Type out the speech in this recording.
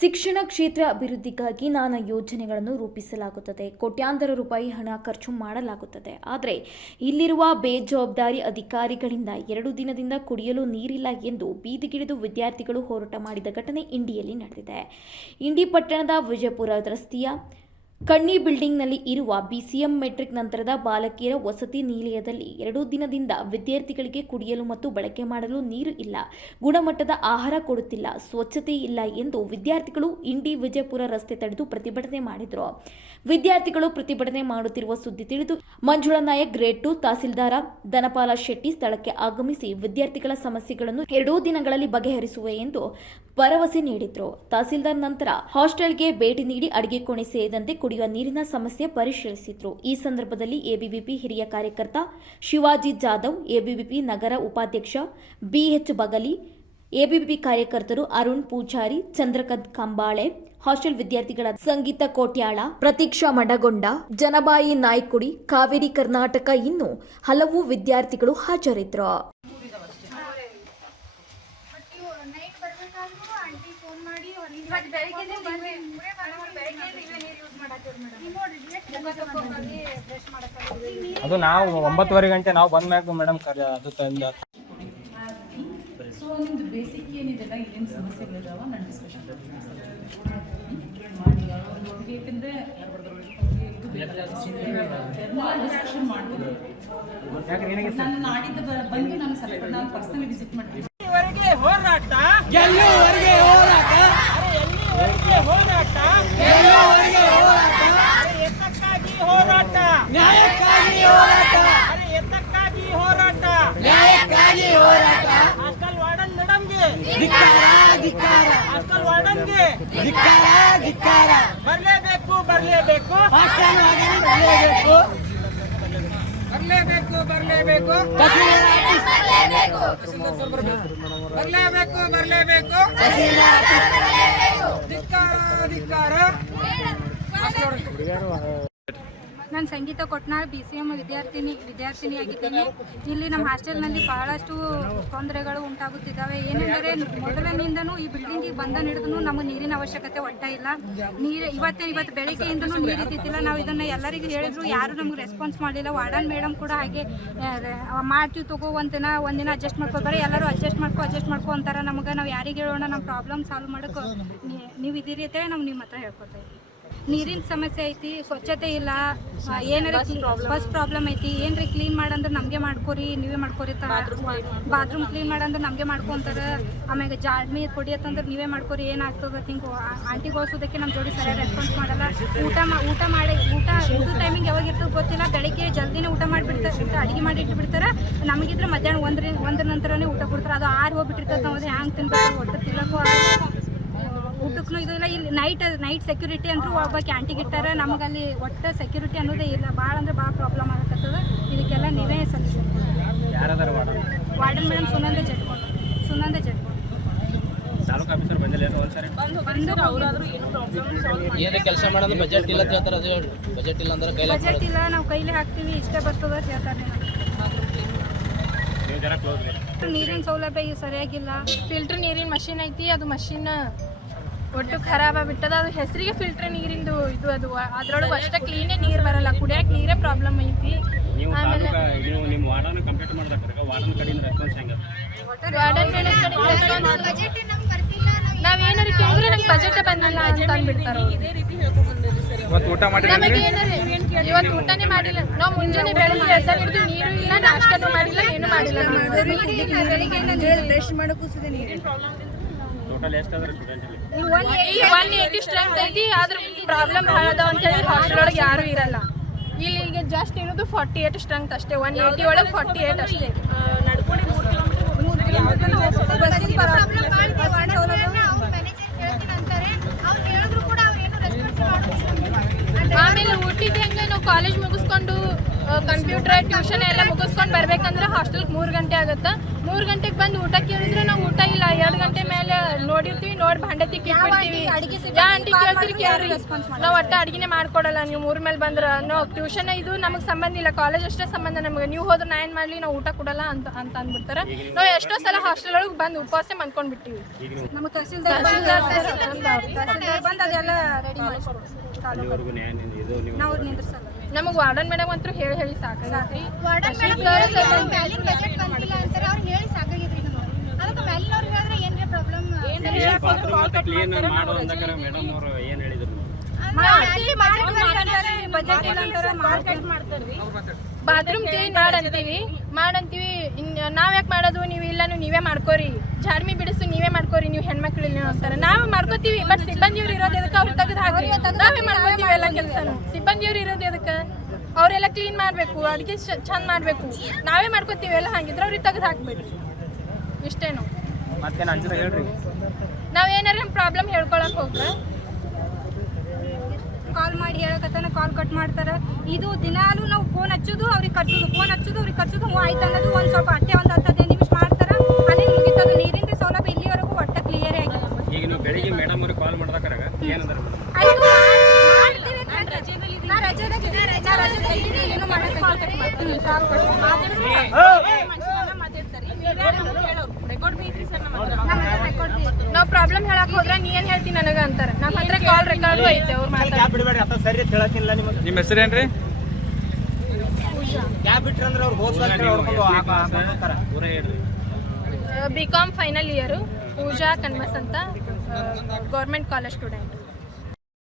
ಶಿಕ್ಷಣ ಕ್ಷೇತ್ರ ಅಭಿವೃದ್ಧಿಗಾಗಿ ನಾನಾ ಯೋಜನೆಗಳನ್ನು ರೂಪಿಸಲಾಗುತ್ತದೆ. ಕೋಟ್ಯಾಂತರ ರೂಪಾಯಿ ಹಣ ಖರ್ಚು ಮಾಡಲಾಗುತ್ತದೆ. ಆದರೆ ಇಲ್ಲಿರುವ ಬೇಜವಾಬ್ದಾರಿ ಅಧಿಕಾರಿಗಳಿಂದ 2 ದಿನದಿಂದ ಕುಡಿಯಲು ನೀರಿಲ್ಲ ಎಂದು ಬೀದಿಗಿಳಿದು ವಿದ್ಯಾರ್ಥಿಗಳು ಹೋರಾಟ ಮಾಡಿದ ಘಟನೆ ಇಂಡಿಯಲ್ಲಿ ನಡೆದಿದೆ. ಇಂಡಿ ಪಟ್ಟಣದ ವಿಜಯಪುರ ರಸ್ತೆಯ ಕಣ್ಣಿ ಬಿಲ್ಡಿಂಗ್ನಲ್ಲಿ ಇರುವ ಬಿಸಿಎಂ ಮೆಟ್ರಿಕ್ ನಂತರದ ಬಾಲಕಿಯರ ವಸತಿ ನಿಲಯದಲ್ಲಿ 2 ದಿನದಿಂದ ವಿದ್ಯಾರ್ಥಿಗಳಿಗೆ ಕುಡಿಯಲು ಮತ್ತು ಬಳಕೆ ಮಾಡಲು ನೀರು ಇಲ್ಲ, ಗುಣಮಟ್ಟದ ಆಹಾರ ಕೊಡುತ್ತಿಲ್ಲ, ಸ್ವಚ್ಛತೆ ಇಲ್ಲ ಎಂದು ವಿದ್ಯಾರ್ಥಿಗಳು ಇಂಡಿ ವಿಜಯಪುರ ರಸ್ತೆ ತಡೆದು ಪ್ರತಿಭಟನೆ ಮಾಡಿದರು. ವಿದ್ಯಾರ್ಥಿಗಳು ಪ್ರತಿಭಟನೆ ಮಾಡುತ್ತಿರುವ ಸುದ್ದಿ ತಿಳಿದು ಮಂಜುಳಾ ನಾಯಕ್ ಗ್ರೇಡ್ 2 ತಹಸೀಲ್ದಾರ ಧನಪಾಲ ಶೆಟ್ಟಿ ಸ್ಥಳಕ್ಕೆ ಆಗಮಿಸಿ ವಿದ್ಯಾರ್ಥಿಗಳ ಸಮಸ್ಯೆಗಳನ್ನು 2 ದಿನಗಳಲ್ಲಿ ಬಗೆಹರಿಸುವೆ ಎಂದು ಭರವಸೆ ನೀಡಿದರು. ತಹಸೀಲ್ದಾರ್ ನಂತರ ಹಾಸ್ಟೆಲ್ಗೆ ಭೇಟಿ ನೀಡಿ ಅಡಿಗೆ ಕೋಣೆ ಸೇರಿದಂತೆ ಕುಡಿಯುವ ನೀರಿನ ಸಮಸ್ಯೆ ಪರಿಶೀಲಿಸಿದರು. ಈ ಸಂದರ್ಭದಲ್ಲಿ ಎಬಿವಿಪಿ ಹಿರಿಯ ಕಾರ್ಯಕರ್ತ ಶಿವಾಜಿ ಜಾಧವ್, ಎಬಿವಿಪಿ ನಗರ ಉಪಾಧ್ಯಕ್ಷ ಬಿಎಚ್ ಬಗಲಿ, ಎಬಿವಿಪಿ ಕಾರ್ಯಕರ್ತರು ಅರುಣ್ ಪೂಜಾರಿ, ಚಂದ್ರಕಾಂತ್ ಕಂಬಾಳೆ, ಹಾಸ್ಟೆಲ್ ವಿದ್ಯಾರ್ಥಿಗಳ ಸಂಗೀತ ಕೋಟ್ಯಾಳ, ಪ್ರತೀಕ್ಷಾ ಮಡಗೊಂಡ, ಜನಬಾಯಿ ನಾಯ್ಕುಡಿ, ಕಾವೇರಿ ಕರ್ನಾಟಕ ಇನ್ನೂ ಹಲವು ವಿದ್ಯಾರ್ಥಿಗಳು ಹಾಜರಿದ್ದರು. ಅದು ನಾವು 9:30 ಗಂಟೆ ನಾವು ಬಂದ ಮ್ಯಾಗ ಮೇಡಮ್ ಅದು ತಂದ ಸೊ ನಿಮ್ದು ಬೇಸಿಕ್ ಏನಿದೆಲ್ಲ ಏನೇನು ಸಮಸ್ಯೆಗಳಿದಾವ ನಾನು ಡಿಸ್ಕಷನ್ ಯಾಕಂದರೆ ಡಿಸ್ಕಷನ್ ಮಾಡ್ಬೋದು. ನಾನು ನಾಡಿದ್ದು ಬಂದು ನಾನು ಪರ್ಸನಲಿ ವಿಸಿಟ್ ಮಾಡ್ತೀನಿ. ಹೋರಾಟ ಗೆಲ್ಲುವವರೆಗೆ ಹೋರಾಟ, ಎಲ್ಲಿವರೆಗೆ ಹೋರಾಟ, ಎತ್ತಕ್ಕಾಗಿ ಹೋರಾಟ, ನ್ಯಾಯಕ್ಕಾಗಿ ಹೋರಾಟ, ಎತ್ತಕ್ಕಾಗಿ ಹೋರಾಟ, ನ್ಯಾಯಕ್ಕಾಗಿ ಹೋರಾಟ. ಹಾಸ್ಟೆಲ್ ವಾರ್ಡನ್ ಮೇಡಮ್ಗೆ ಧಿಕ್ಕಾರ, ಧಿಕ್ಕಾರ, ಹಾಸ್ಟೆಲ್ ವಾರ್ಡನ್ಗೆ ಧಿಕ್ಕಾರ, ಧಿಕ್ಕಾರ. ಬರಲೇಬೇಕು, ಬರಲೇಬೇಕು, ಹಾಸ್ಟೆಲ್ ವಾರ್ಡನ್ ಬರಲೇಬೇಕು, ಬರಲೇಬೇಕು, ಬರಲೇಬೇಕು, ಬರಲೇಬೇಕು, ಬರಲೇಬೇಕು, ಧಿಕ್ಕಾರ, ಧಿಕ್ಕಾರ. ನಾನು ಸಂಗೀತ ಕೊಟ್ನಾಳ್ BCM ವಿದ್ಯಾರ್ಥಿನಿಯಾಗಿದ್ದೇನೆ. ಇಲ್ಲಿ ನಮ್ಮ ಹಾಸ್ಟೆಲ್ನಲ್ಲಿ ಬಹಳಷ್ಟು ತೊಂದರೆಗಳು ಉಂಟಾಗುತ್ತಿದ್ದಾವೆ. ಏನೆಂದರೆ ಮೊದಲಿನಿಂದನೂ ಈ ಬಿಲ್ಡಿಂಗಿಗೆ ಬಂದ ಹಿಡಿದು ನಮಗೆ ನೀರಿನ ಅವಶ್ಯಕತೆ ಒಟ್ಟ ಇಲ್ಲ. ಇವತ್ತು ಬೆಳಗ್ಗೆಯಿಂದನೂ ನೀರು ಇದ್ದಿದ್ದಿಲ್ಲ. ನಾವು ಇದನ್ನು ಎಲ್ಲರಿಗೂ ಹೇಳಿದ್ರು, ಯಾರು ನಮ್ಗೆ ರೆಸ್ಪಾನ್ಸ್ ಮಾಡಲಿಲ್ಲ. ವಾರ್ಡನ್ ಮೇಡಮ್ ಕೂಡ ಹಾಗೆ ಮಾಡ್ತೀವಿ ತಗೋ ಒಂದಿನ ಅಡ್ಜಸ್ಟ್ ಮಾಡ್ಕೋತಾರೆ, ಎಲ್ಲರೂ ಅಡ್ಜಸ್ಟ್ ಮಾಡ್ಕೊ ಅಂತಾರೆ. ನಮಗೆ ನಾವು ಯಾರಿಗೆ ಹೇಳೋಣ, ನಮ್ಮ ಪ್ರಾಬ್ಲಮ್ ಸಾಲ್ವ್ ಮಾಡೋಕೆ ನೀವು ಇದ್ದೀರಿ ಅಂತೇಳಿ ನಾವು ನಿಮ್ಮ ಹತ್ರ ಹೇಳ್ಕೊತಾ ಇದ್ದೀವಿ. ನೀರಿನ ಸಮಸ್ಯೆ ಐತಿ, ಸ್ವಚ್ಛತೆ ಇಲ್ಲ, ಏನಾರ ಫಸ್ಟ್ ಪ್ರಾಬ್ಲಮ್ ಐತಿ. ಏನ್ರಿ ಕ್ಲೀನ್ ಮಾಡಂದ್ರೆ ನಮಗೆ ಮಾಡ್ಕೋರಿ, ನೀವೇ ಮಾಡ್ಕೋರಿ. ಬಾತ್ರೂಮ್ ಕ್ಲೀನ್ ಮಾಡಂದ್ರೆ ನಮಗೆ ಮಾಡ್ಕೊತಾರೆ. ಆಮ್ಯಾಗ ಜಾಡ್ಮಿ ಕೊಡಿಯತ್ತಂದ್ರೆ ನೀವೇ ಮಾಡ್ಕೋರಿ, ಏನಾಗ್ತದೆ ಹಿಂಗೆ ಆಂಟಿ ಗೋಸೋದಕ್ಕೆ ನಮ್ಮ ಜೋಡಿ ಸರಿಯಾಗಿ ರೆಸ್ಪಾನ್ಸ್ ಮಾಡಲ್ಲ. ಊಟ ಟೈಮಿಂಗ್ ಯಾವಾಗ ಇರ್ತದೆ ಗೊತ್ತಿಲ್ಲ. ಬೆಳಗ್ಗೆ ಜಲ್ದಿನೇ ಊಟ ಮಾಡಿಬಿಡ್ತಾರೆ, ಅಡುಗೆ ಮಾಡಿ ಇಟ್ಬಿಡ್ತಾರೆ. ನಮಗಿದ್ರೆ ಮಧ್ಯಾಹ್ನ ಒಂದ್ರ ನಂತರನೇ ಊಟ ಕೊಡ್ತಾರೆ. ಅದು ಆರು ಹೋಗ್ಬಿಟ್ಟಿರ್ತದೆ. ನಾವು ಹ್ಯಾಂಗೆ ತಿನ್ಬೇಕು, ಒಟ್ಟು ತಿನ್ನೋಕ್ಕೂ ಊಟಕ್ಕೂ ಇದು ಇಲ್ಲ. ಇಲ್ಲಿ ನೈಟ್ ಸೆಕ್ಯೂರಿಟಿ ಅಂತೂ ಒಬ್ಬ ಕ್ಯಾಂಟಿಗೆ ಇಟ್ಟಾರೆ. ನಮಗಲ್ಲಿ ಒಟ್ಟು ಸೆಕ್ಯೂರಿಟಿ ಅನ್ನೋದೇ ಇಲ್ಲ. ಭಾಳ ಅಂದ್ರೆ ಭಾಳ ಪ್ರಾಬ್ಲಮ್ ಆಗತ್ತದ. ಇದಕ್ಕೆಲ್ಲ ನೀವೇ ಸೊಲ್ಯೂಷನ್. ವಾರ್ಡನ್ ಮೇಡಮ್ ಸುನಂದ ಜಟ್ಕೊಂಡು ತಾಲೂಕು ಆಫೀಸರ್ ಬಂದಿಲ್ಲ ಕೆಲಸ ಮಾಡೋದು ಬಜೆಟ್ ಇಲ್ಲ ಅಂತ ಹೇಳ್ತಾರೆ. ಅದು ಬಜೆಟ್ ಇಲ್ಲ ಅಂದ್ರೆ ಬಜೆಟ್ ಇಲ್ಲ, ನಾವು ಕೈಲಿ ಹಾಕ್ತೀವಿ, ಇಷ್ಟೇ ಬರ್ತದೆ ಅಂತ ಹೇಳ್ತಾರೆ. ನೀರಿನ ಸೌಲಭ್ಯ ಸರಿಯಾಗಿಲ್ಲ. ಫಿಲ್ಟರ್ ನೀರಿನ ಮಷಿನ್ ಐತಿ, ಅದು ಮಷಿನ್ ಒಟ್ಟು ಖರಾಬ್ ಆಗ್ಬಿಟ್ಟದ. ಅದು ಹೆಸರಿಗೆ ಫಿಲ್ಟರ್ ನೀರಿಂದು ಇದು, ಅದು ಅದ್ರೊಳಗೆ ಅಷ್ಟೇ ಕ್ಲೀನೇ ನೀರು ಬರಲ್ಲ. ಕುಡಿಯೋಕೆ ನೀರೇ ಪ್ರಾಬ್ಲಮ್ ಐತಿ. ಆಮೇಲೆ ವಾರ್ಡನ್ ಮೇಲೆ ನಾವೇನಾರು ಕೇಳಿದ್ರೆ ನಮ್ಗೆ ಬಜೆಟ್ ಬಂದಿಲ್ಲ ಅಂತ ಅಂದ್ಬಿಡ್ತಾರೆ. ನಮಗೆ ಏನಾರು ಇವತ್ತು ಊಟನೇ ಮಾಡಿಲ್ಲ. ನಾವು ಮುಂಜಾನೆ ಬೆಳಗ್ಗೆ ಎದ್ದ ಹಿಡಿದು ನೀರು ಇಲ್ಲ, ನಾಷ್ಟನೂ ಮಾಡಿಲ್ಲ, ಏನು ಮಾಡಿಲ್ಲ. ಬ್ರಷ್ ಮಾಡೋಕ್ಕೂ ನೀರಿನ ಪ್ರಾಬ್ಲಮ್. 180 ಸ್ಟ್ರೆಂತ್ ಐತಿ, ಆದ್ರೆ ಪ್ರಾಬ್ಲಮ್ ಭಾಳ ಅದಾವ ಅಂತೇಳಿ ಹಾಸ್ಟೆಲ್ ಒಳಗೆ ಯಾರೂ ಇರಲ್ಲ. ಇಲ್ಲಿ ಈಗ ಜಸ್ಟ್ ಇರೋದು 48 ಸ್ಟ್ರೆಂತ್ ಅಷ್ಟೇ. 180 ಒಳಗೆ 48 ಅಷ್ಟೇ. ನಡ್ಕೊಂಡು 3 ಕಿಲೋಮೀಟರ್. ಆಮೇಲೆ ಊಟದ ಹೆಂಗೆ ನಾವು ಕಾಲೇಜ್ ಮುಗಿಸ್ಕೊಂಡು ಕಂಪ್ಯೂಟರ್ ಟ್ಯೂಷನ್ ಎಲ್ಲ ಮುಗಿಸ್ಕೊಂಡು ಬರ್ಬೇಕಂದ್ರೆ ಹಾಸ್ಟೆಲ್ಗೆ 3 ಗಂಟೆ ಆಗುತ್ತೆ. 3 ಗಂಟೆಗೆ ಬಂದು ಊಟ ಕೇಳಿದ್ರೆ ನಾವು ಊಟ ಇಲ್ಲ 2 ಗಂಟೆ ಮೇಲೆ ನೋಡಿರ್ತೀವಿ, ನೋಡಿ ಭಾಂಡೆ ತಿಕ್ಕಿರ್ತೀವಿ. ಯಾ ಆಂಟಿ ಕೇಳ್ತೀರಿ ಕೇಳ್ರಿ, ನಾವು ಒಟ್ಟು ಅಡುಗೆನೇ ಮಾಡ್ಕೊಡಲ್ಲ. ನೀವು 3 ಮೇಲೆ ಬಂದ್ರೆ ನಾವು ಟ್ಯೂಷನ್ ಇದು ನಮಗೆ ಸಂಬಂಧ ಇಲ್ಲ, ಕಾಲೇಜ್ ಅಷ್ಟೇ ಸಂಬಂಧ ನಮಗೆ. ನೀವು ಹೋದ್ರೆ ನಾ ಏನು ಮಾಡಲಿ, ನಾವು ಊಟ ಕೊಡಲ್ಲ ಅಂತ ಅಂದ್ಬಿಡ್ತಾರೆ. ನಾವು ಎಷ್ಟೋ ಸಲ ಹಾಸ್ಟೆಲ್ ಒಳಗೆ ಬಂದು ಉಪವಾಸ ಮಾಡ್ಕೊಂಡ್ಬಿಟ್ಟಿವಿ. ನಮ್ಮ ತಹಸೀಲ್ದಾರ್ ಬಂದು ಅದೆಲ್ಲ ರೆಡಿ ಮಾಡಿಸ್ಕೊಡ್ತೀವಿ. ನಾವು ನಿಂದ್ರಿಸಲ್ಲ. ನಮಗೆ ವಾರ್ಡನ್ ಮೇಡಮ್ ಅಂತೂ ಹೇಳಿ ಸಾಕಾಗೈತಿ. Bathroom clean ಮಾಡಂತೀವಿ. ನಾವ್ ಯಾಕೆ ಮಾಡೋದು, ನೀವು ಇಲ್ಲಾನು ನೀವೇ ಮಾಡ್ಕೋರಿ, ಜಾಡ್ಮಿ ಬಿಡಿಸು ನೀವೇ ಮಾಡ್ಕೋರಿ, ನೀವು ಹೆಣ್ಮಕ್ಳು ಇಲ್ಲ ಅಂತಾರೆ. ನಾವೇ ಮಾಡ್ಕೋತೀವಿ, ಬಟ್ ಸಿಬ್ಬಂದಿಯವ್ರು ಇರೋದು ಎದಕ್ಕೆ ಅವ್ರು ತೆಗೆದು ಹಾಕಿ ನಾವೇ ಮಾಡ್ಕೋತೀವಿ ಎಲ್ಲ ಕೆಲಸನು. ಸಿಬ್ಬಂದಿಯವ್ರು ಇರೋದು ಎದಕ್ಕೆ, ಅವರೆಲ್ಲ ಕ್ಲೀನ್ ಮಾಡಬೇಕು, ಅಡುಗೆ ಚಂದ ಮಾಡಬೇಕು, ನಾವೇ ಮಾಡ್ಕೋತೀವಿ ಎಲ್ಲ. ಹಂಗಿದ್ರೆ ಅವ್ರಿಗೆ ತೆಗೆದು ಹಾಕ್ಬೇಡಿ, ಇಷ್ಟೇನು. ಮತ್ತೇನು ಅಂಜಲ ಹೇಳ್ರಿ. ನಾವೇನಾರ ನಮ್ಮ ಪ್ರಾಬ್ಲಮ್ ಹೇಳ್ಕೊಳಕ್ ಹೋದ್ರೆ ಕಾಲ್ ಮಾಡಿ ಹೇಳಕತ್ತಾನ, ಕಾಲ್ ಕಟ್ ಮಾಡ್ತಾರೆ. ಇದು ದಿನಾಲು ನಾವು ಫೋನ್ ಹಚ್ಚೋದು ಅವ್ರಿಗೆ ಖರ್ಚೋದು ಹ್ಞೂ ಆಯ್ತು ಅನ್ನೋದು. ಒಂದು ಸ್ವಲ್ಪ ಅಟ್ಟೆ ಒಂದು 10-15 ನಿಮಿಷ ಮಾಡ್ತಾರೆ, ಅಲ್ಲಿ ಮುಗಿತದು. ನೀರಿನ ಸೌಲಭ್ಯ ಇಲ್ಲಿವರೆಗೂ ಒಟ್ಟ ಕ್ಲಿಯರ್ ಆಗಿದೆ. ಈಗ ನೀವು ಬೆಳಿಗ್ಗೆ ಮೇಡಮ್ ಅವ್ರಿಗೆ ಕಾಲ್ ಮಾಡಿದಾಗ ಏನಂದ್ರೆ ಏನು ಮಾಡಕ್ಕೆ ನಾವು ಪ್ರಾಬ್ಲಮ್ ಹೇಳಕ್ ಹೋದ್ರೆ ನೀ ಏನ್ ಹೇಳ್ತೀನಿ ನನಗ ಅಂತಾರೆ. ನಮ್ಮ ಹತ್ರ ಕಾಲ್ ರೆಕಾರ್ಡು ಐತೆ ಅವ್ರು ಮಾತಾಡ್ತಾರೆ. ಬಿಡಬೇಡಿ ಅಂತ ಸರಿ ಹೇಳಕ್ಕಿಲ್ಲ ನಿಮಗೆ. ನಿಮ್ಮ ಹೆಸರೇನ್ರಿ? ಕ್ಯಾಬ್ ಬಿಟ್ರಿ ಅಂದ್ರೆ ಅವ್ರು BCom ಫೈನಲ್ ಇಯರು, ಪೂಜಾ ಕನ್ಮಸ್ ಅಂತ, ಗೌರ್ಮೆಂಟ್ ಕಾಲೇಜ್ ಸ್ಟೂಡೆಂಟ್.